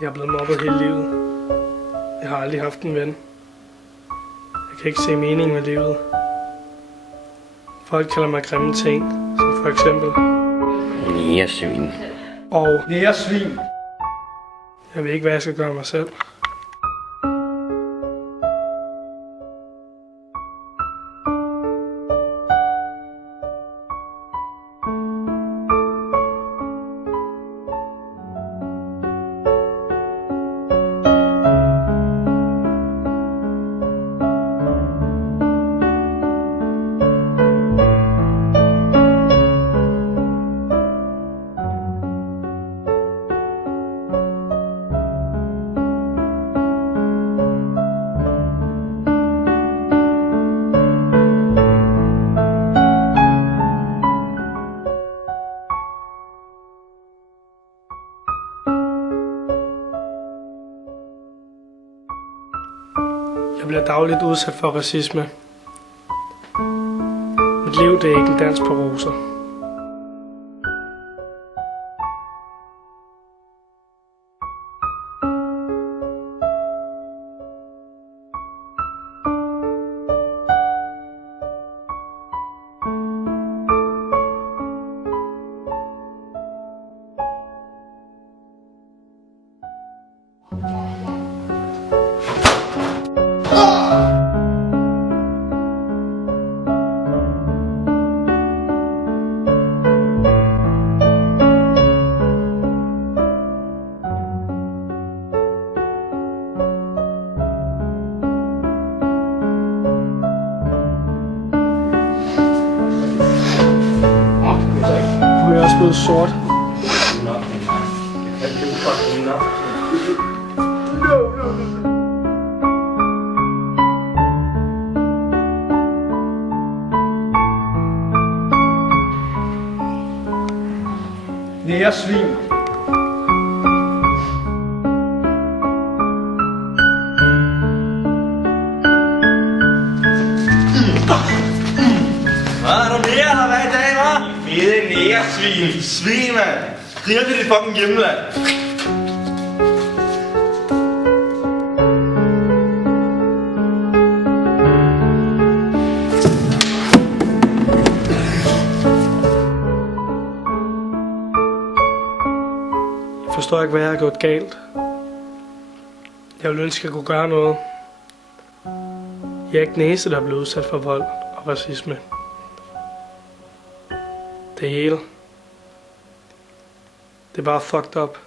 Jeg er blevet mobbet hele livet. Jeg har aldrig haft en ven. Jeg kan ikke se mening med livet. Folk kalder mig grimme ting, som for eksempel Næresvin. og Næresvin. jeg ved ikke, hvad jeg skal gøre mig selv. Jeg bliver dagligt udsat for racisme. Mit liv, det er ikke en dans på roser. Nu er jeg også blevet sort. Næresvin. Er du mere eller hvad i dag, hva'? Fede næresvin. Svin, mand. Skriger til dit fucking hjemland. Jeg forstår ikke, hvad jeg har gjort galt. Jeg ville ønske, at jeg kunne gøre noget. Jeg er ikke den eneste, der er blevet udsat for vold og racisme. Det hele. Det er bare fucked up.